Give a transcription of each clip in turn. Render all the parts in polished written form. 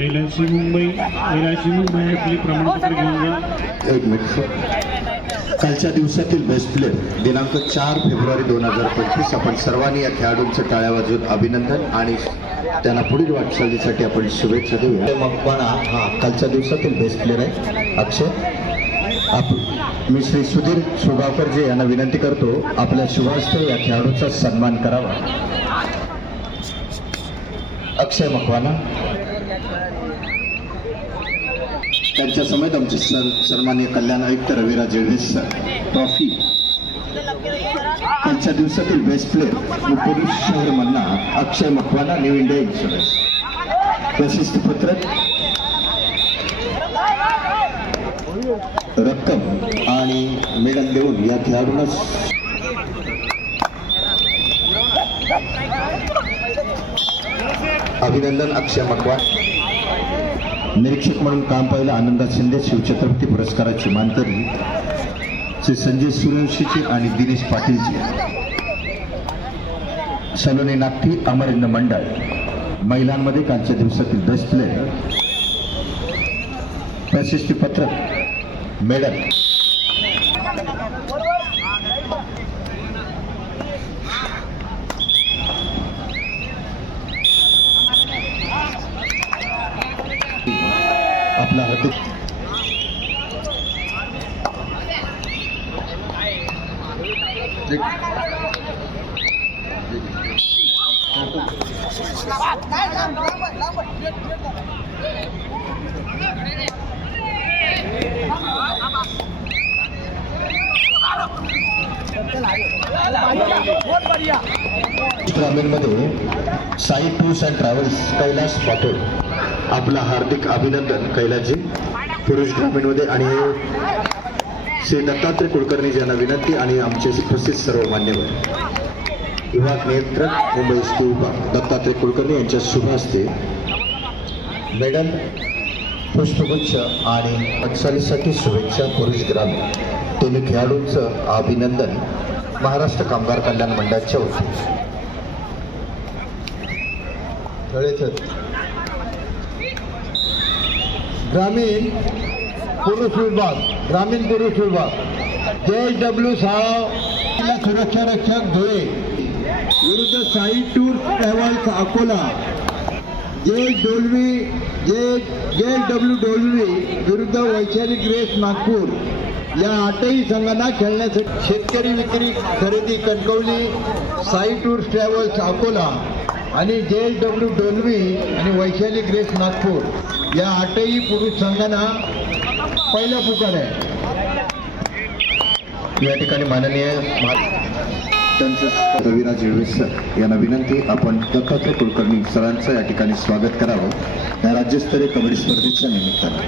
LIC Mumbai आपली प्रमाणपत्र घेऊन जा. एक मिनिट. कालच्या दिवसातील बेस्ट प्लेयर दिनांक 4 फेब्रुवारी 2025 आपण सर्वांनी या खेळाडूंचं टाळ्या वाजवून अभिनंदन आणि त्यांना पुढील वाटचालीसाठी आपण शुभेच्छा देऊया. मकवाना हा कालच्या दिवसातील बेस्ट प्लेयर आहे. अक्षय मी श्री सुधीर सुगावकरजी यांना विनंती करतो आपल्या शुभहस्ते या खेळाडूचा सन्मान करावा. अक्षय मकवाना त्यांच्या समेत आमचे सन्माननीय कल्याण आयुक्त रविराज जेळवेस सर ट्रॉफी त्यांच्या दिवसातील बेस्ट प्लेयर पुरुष शहर मन्ना अक्षय मकवाना न्यू इंडिया इन्शुरन्स प्रशस्तीपत्र रक्कम आणि मेडल देऊन या खेळाडूंना अभिनंदन. अक्षय मकवाना निरीक्षक म्हणून काम पाहिलं आनंदा शिंदे शिवछत्रपती पुरस्काराची मानकरी श्री संजय सूर्यवंशीची आणि दिनेश पाटीलची. सलोनी नागठी अमरिंद मंडळ महिलांमध्ये कालच्या दिवसातील बेस्ट प्लेयर प्रशस्तीपत्र मेडल. आपला हार्दिक ग्रामीणमध्ये Sai tours and travels Kailas Patil आपला हार्दिक अभिनंदन. कैलासजी पुरुष ग्रामीणमध्ये आणि श्री दत्तात्रय कुलकर्णी यांना विनंती आणि आमचे उपस्थित सर्व मान्यवर विभाग नियंत्रक मुंबई एसटी विभाग दत्तात्रय कुलकर्णी यांच्या शुभ हस्ते मेडल पुष्पगुच्छ आणि वाटचालीसाठी शुभेच्छा. पुरुष ग्रामीण तिन्ही खेळाडूंचं अभिनंदन महाराष्ट्र कामगार कल्याण मंडळाच्या वतीने. ग्रामीण पुरुष विभाग JW साव सुरक्षा रक्षक धुळे विरुद्ध Sai tour travels Akola. JW Dolvi विरुद्ध वैशाली ग्रेस नागपूर या 8ही संघांना खेळण्यासाठी शेतकरी विक्री खरेदी कणकवली साई टूर ट्रॅव्हल्स अकोला आणि JW डोलवी आणि वैशाली ग्रेस नागपूर या 8ही पुरुष संघांना पहिला पुकार आहे. या ठिकाणी माननीय त्यांचं रविराज जेळवेस सर यांना विनंती आपण दत्तात्रय कुलकर्णी सरांचं या ठिकाणी स्वागत करावं या राज्यस्तरीय कबड्डी स्पर्धेच्या निमित्तानं.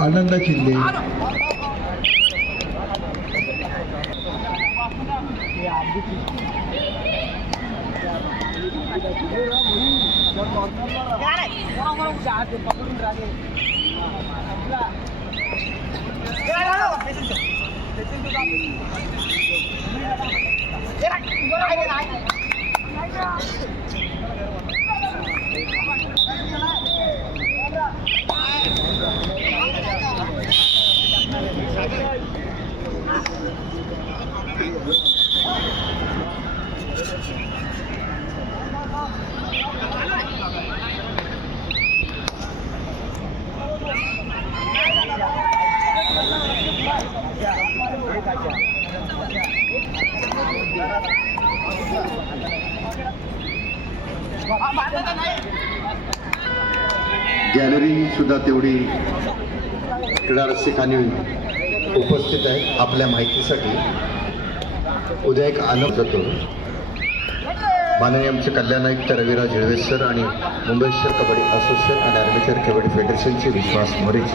आनंद शिंदे गॅलरी सुद्धा तेवढी क्रीडा रसिकांनी उपस्थित आहे. आपल्या माहितीसाठी उद्या एक आनंद जातो. माननीय आमचे कल्याण आयुक्त रविराज हिळवे सर आणि मुंबई शहर कबड्डी असोसिएशन आणि आर्मेचर कबड्डी फेडरेशनचे विश्वास मोरेज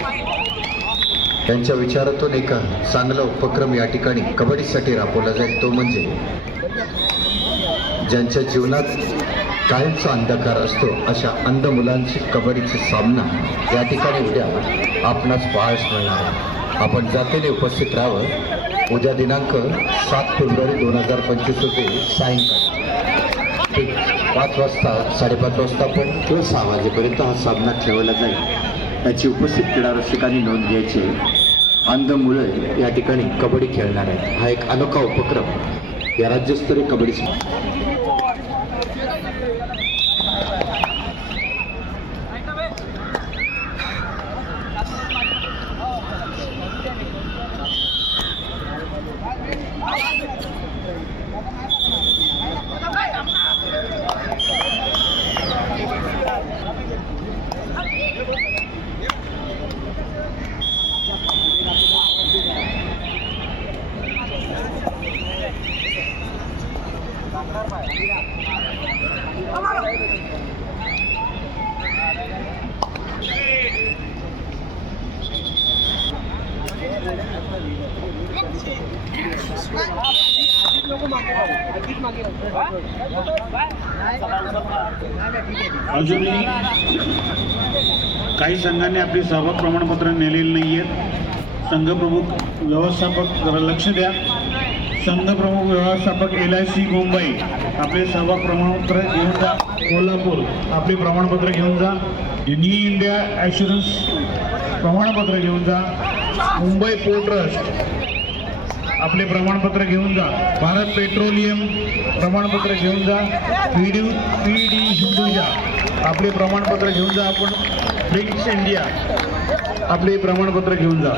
यांच्या विचारातून एक चांगला उपक्रम या ठिकाणी कबड्डीसाठी राबवला जाईल. तो म्हणजे ज्यांच्या जीवनात कायमचा अंधकार असतो अशा अंध मुलांची कबड्डीचे सामना या ठिकाणी उद्या आपणास पाहायला मिळणार आहे. आपण जातीने उपस्थित राहावं. उद्या दिनांक 7 फेब्रुवारी 2025 रोजी सायंकाळी ठीक 5 वाजता 5:30 वाजता पण किंवा 6 वाजेपर्यंत हा सामना खेळवला जाईल. याची उपस्थित क्रीडा रसिकांनी नोंद घ्यायची. अंध मुलं या ठिकाणी कबड्डी खेळणार आहेत. हा एक अनोखा उपक्रम या राज्यस्तरीय कबड्डी अजूनही काही संघांनी आपली सहभाग प्रमाणपत्र नेलेली नाही आहेत. संघप्रमुख व्यवस्थापक जरा लक्ष द्या. संघप्रमुख व्यवस्थापक LIC मुंबई आपले सहभाग प्रमाणपत्र घेऊन जा. कोल्हापूर आपले प्रमाणपत्र घेऊन जा. न्यू इंडिया ॲश्युरन्स प्रमाणपत्र घेऊन जा. मुंबई पोर्ट ट्रस्ट आपले प्रमाणपत्र घेऊन जा. भारत पेट्रोलियम प्रमाणपत्र घेऊन जा. PD हिंदुजा आपले प्रमाणपत्र घेऊन जा. आपण ब्रिक्स इंडिया आपले प्रमाणपत्र घेऊन जा.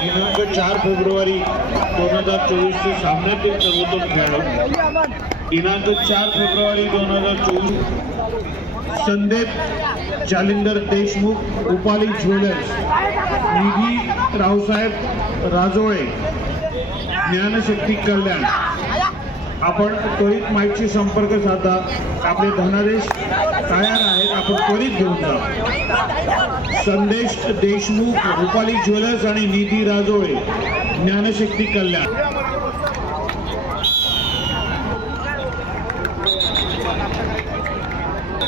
दिनांक 4 फेब्रुवारी 2024 चे सामन्यातील सर्वोत्तम खेळाडू दिनांक 4 फेब्रुवारी 2024 संदीप जालिंदर देशमुख रुपाली ज्वेलर्स निधी रावसाहेब राजोळे ज्ञानशक्ती कल्याण आपण त्वरित माईकशी संपर्क साधा आपले धनादेश तयार आहेत आपण त्वरित घेऊन जा संदेश देशमुख रुपाली ज्वेलर्स आणि निधी राजोळे ज्ञानशक्ती कल्याण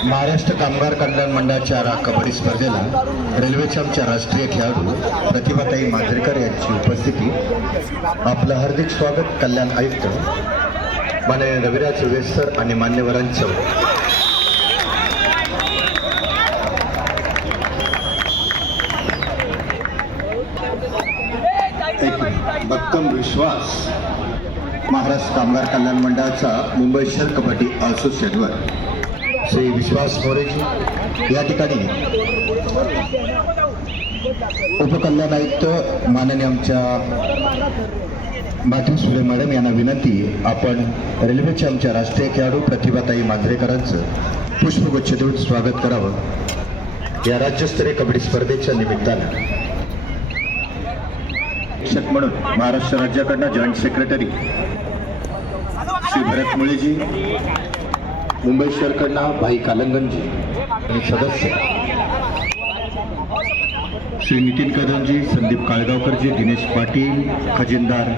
महाराष्ट्र कामगार कल्याण मंडळाच्या कबड्डी स्पर्धेला रेल्वेच्या आमच्या राष्ट्रीय खेळाडू प्रतिभाताई मांजरेकर यांची उपस्थिती आपलं हार्दिक स्वागत कल्याण आयुक्त माननीय रविराज वेसर आणि मान्यवरांचं एक भक्कम विश्वास महाराष्ट्र कामगार कल्याण मंडळाचा मुंबई शहर कबड्डी असोसिएटवर श्री विश्वास मोरेजी या ठिकाणी उपकल्याण आयुक्त माननीय आमच्या माधवी सुरे मॅडम यांना विनंती आपण रेल्वेच्या आमच्या राष्ट्रीय खेळाडू प्रतिभाताई मांजरेकरांचं पुष्पगुच्छ देऊन स्वागत करावं या राज्यस्तरीय कबड्डी स्पर्धेच्या निमित्तानं शिक्षक म्हणून महाराष्ट्र राज्याकडनं जॉईंट सेक्रेटरी श्री भरत मुळेजी मुंबई शहरकडनं भाई कालंगनजी आणि सदस्य श्री नितीन कदमजी संदीप काळगावकरजी दिनेश पाटील खजिनदार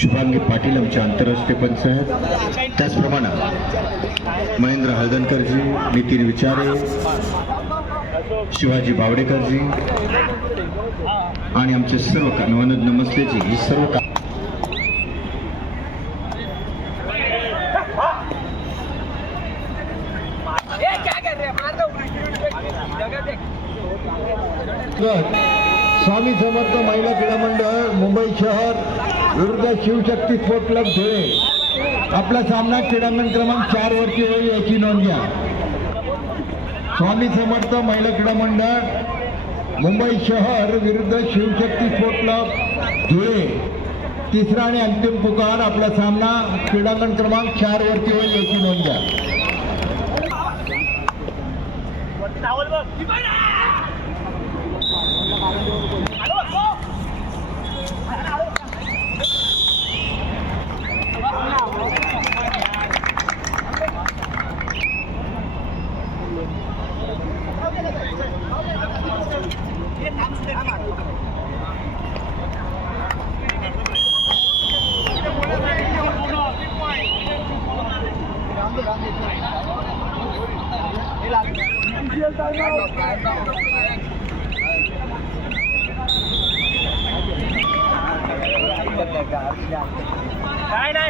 शुभांगी पाटील आमचे आंतरराष्ट्रीय पंचायत त्याचप्रमाणे महेंद्र हळदणकरजी नितीन विचारे शिवाजी बावडेकरजी आणि आमचे सर्व नवनद नमस्तेजी ही सर्व स्वामी समर्थ महिला क्रीडा मंडळ मुंबई शहर विरुद्ध शिवशक्ती स्पोर्ट क्लब धुळे आपला सामना क्रीडांगण क्रमांक 4 वरती होईल याची नोंद घ्या. स्वामी समर्थ महिला क्रीडा मंडळ मुंबई शहर विरुद्ध शिवशक्ती स्पोर्ट क्लब धुळे तिसरा आणि अंतिम पुकार आपला सामना क्रीडांगण क्रमांक 4 वरती होईल याची नोंद घ्या.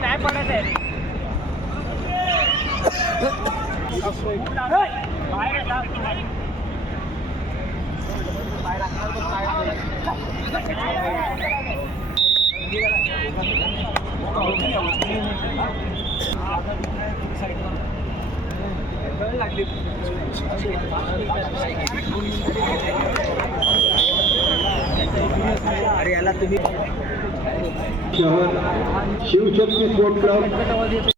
नाही पडत आहे बाहेर शहर शिवशक्ती स्पोर्ट क्लब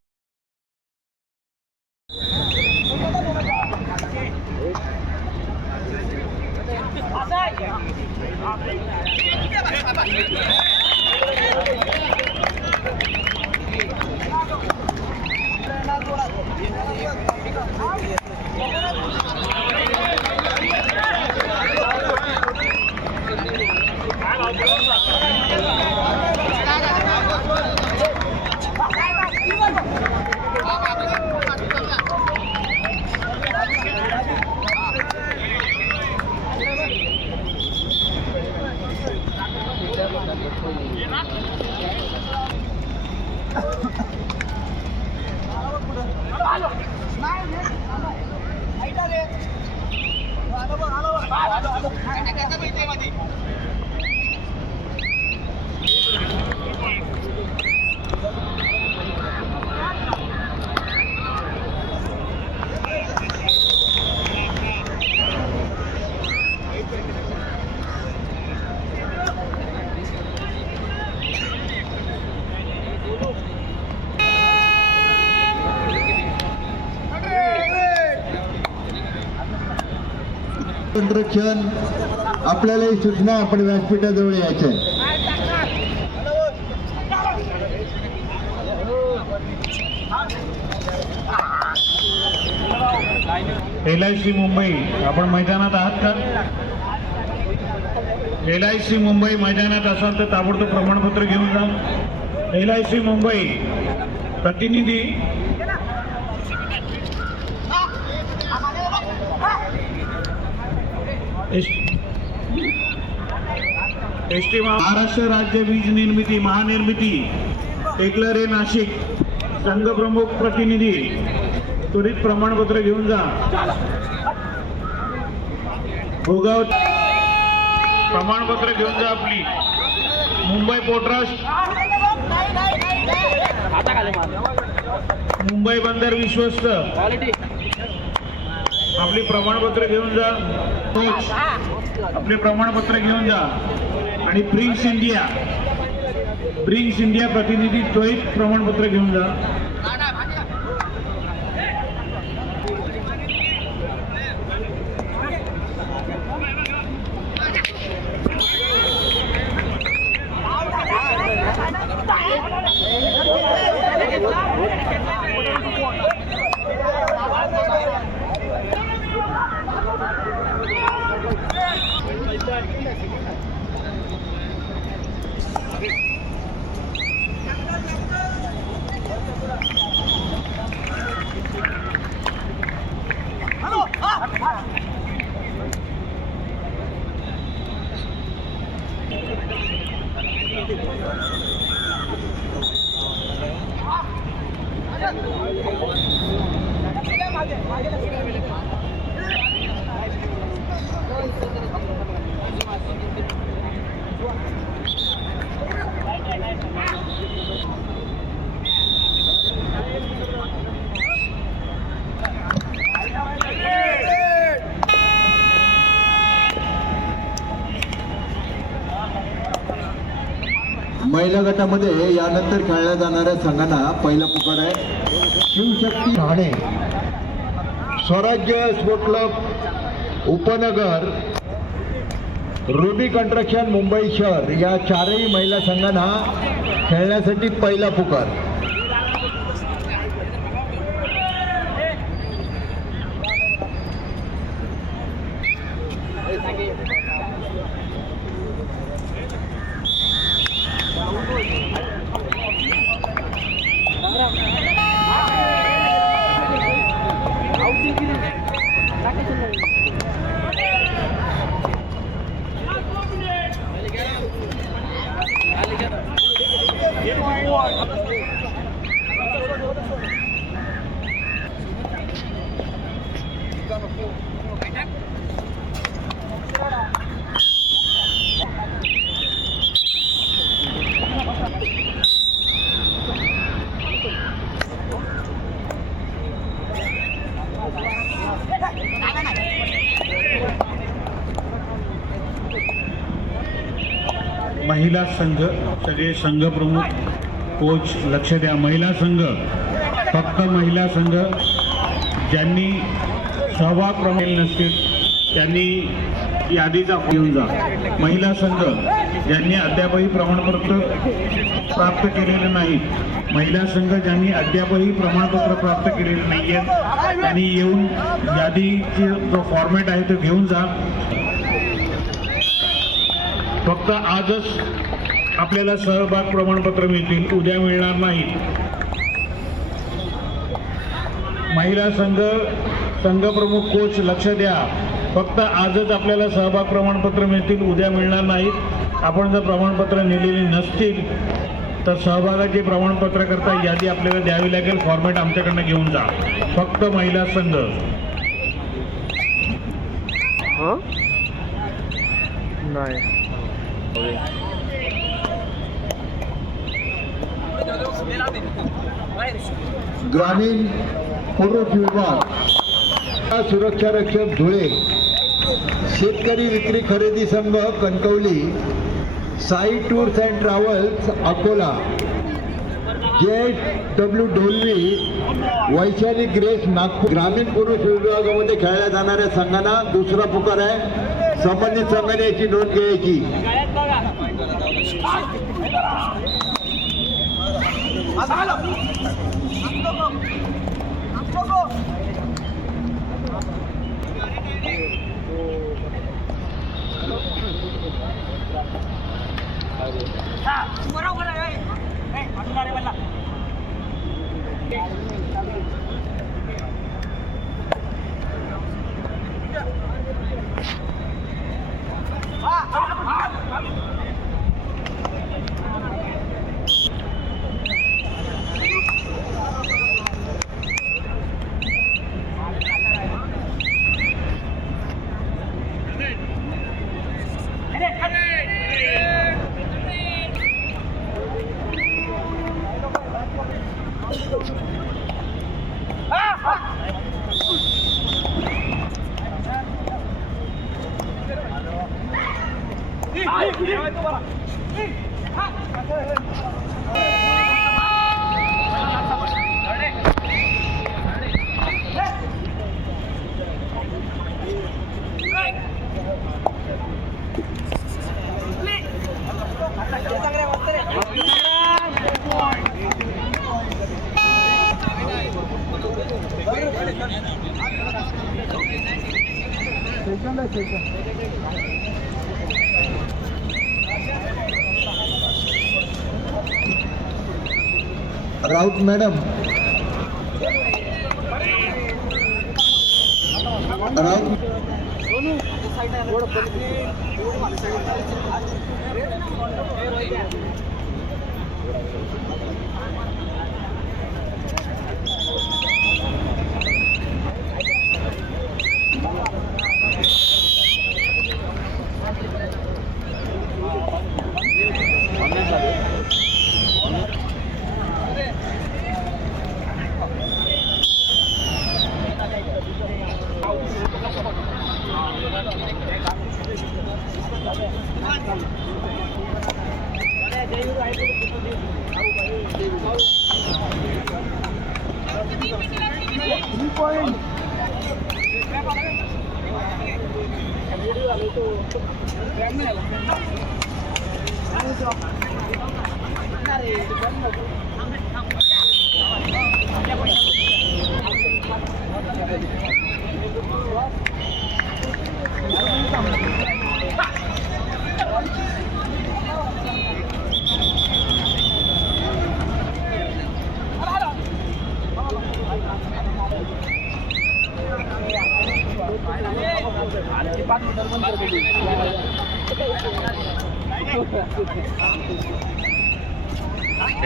संरक्षण आपल्याला ही सूचना आपण व्यासपीठाजवळ यायचं आहे. LIC मुंबई आपण मैदानात आहात का? LIC मुंबई मैदानात असाल तर ताबडतोब प्रमाणपत्र घेऊन जा. LIC मुंबई प्रतिनिधी एसटी महाराष्ट्र राज्य वीज निर्मिती महानिर्मिती टेकलरे नाशिक संघ प्रमुख प्रतिनिधी त्वरित प्रमाणपत्र घेऊन जा. भोगाव प्रमाणपत्र घेऊन जा आपली. मुंबई पोर्ट ट्रस्ट मुंबई बंदर विश्वस्त आपली प्रमाणपत्र घेऊन जा. आपले प्रमाणपत्र घेऊन जा. आणि ब्रिंक्स इंडिया प्रतिनिधी त्वरित प्रमाणपत्र घेऊन जा. महिला गटामध्ये यानंतर खेळल्या जाणाऱ्या संघांना पहिला पुकार आहे शिवशक्ती ठाणे, स्वराज्य स्पोर्ट क्लब उपनगर, रुबी कंस्ट्रक्शन मुंबई शहर या चारही महिला संघांना खेळण्यासाठी पहिला पुकार. महिला संघ, सगळे संघ प्रमुख कोच लक्ष द्या. महिला संघ, फक्त महिला संघ ज्यांनी सहभाग प्रमाण नसतील त्यांनी यादीचा घेऊन जा. महिला संघ ज्यांनी अद्यापही प्रमाणपत्र प्राप्त केलेले नाहीत, महिला संघ ज्यांनी अद्यापही प्रमाणपत्र प्राप्त केलेले नाही आहेत त्यांनी येऊन यादीची जो फॉर्मॅट आहे तो घेऊन जा. फक्त आजच आपल्याला सहभाग प्रमाणपत्र मिळतील, उद्या मिळणार नाहीत. महिला संघ, संघ प्रमुख कोच लक्ष द्या. फक्त आजच आपल्याला सहभाग प्रमाणपत्र मिळतील, उद्या मिळणार नाहीत. आपण जर प्रमाणपत्र नेलेली नसतील तर सहभागाचे प्रमाणपत्र करता यादी आपल्याला द्यावी लागेल. फॉर्मॅट आमच्याकडनं घेऊन जा. फक्त महिला संघ. ग्रामीण पुरुष विभाग, सुरक्षा रक्षक धुळे, शेतकरी विक्री खरेदी संघ Kankavli, Sai tours and travels Akola, JW Dolvi, Vaishali grace Nagpur. ग्रामीण पुरुष विभागामध्ये खेळल्या जाणाऱ्या संघांना दुसरा पुकार आहे. संबंधित संघाने याची नोंद घ्यायची. राऊत मॅडम, राऊत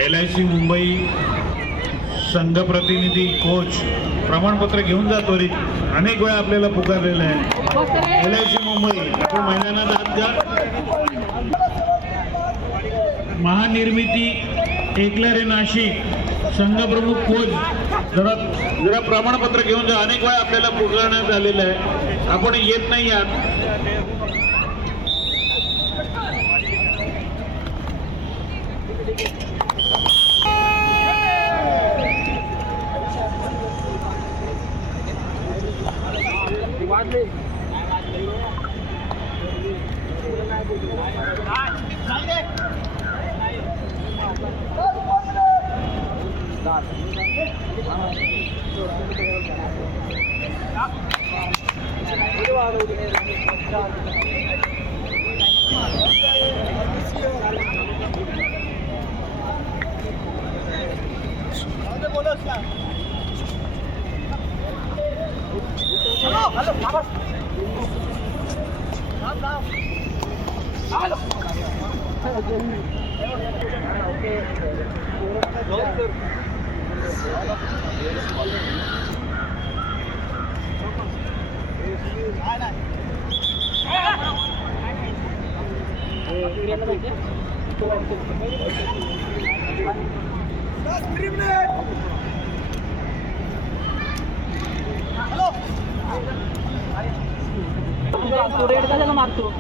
LIC मुंबई संघ प्रतिनिधी कोच प्रमाणपत्र घेऊन जा त्वरित. अनेक वेळा आपल्याला पुकारलेलं आहे. LIC मुंबई आपण मैदानात आत जा. महानिर्मिती एकलरे नाशिक संघ प्रमुख कोच जरा प्रमाणपत्र घेऊन जा. अनेक वेळा आपल्याला पुकारण्यात आलेलं आहे, आपण येत नाही आहात. रेड कशाला मारतो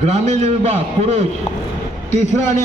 ग्रामीण विभाग पुरुष तिसरा आणि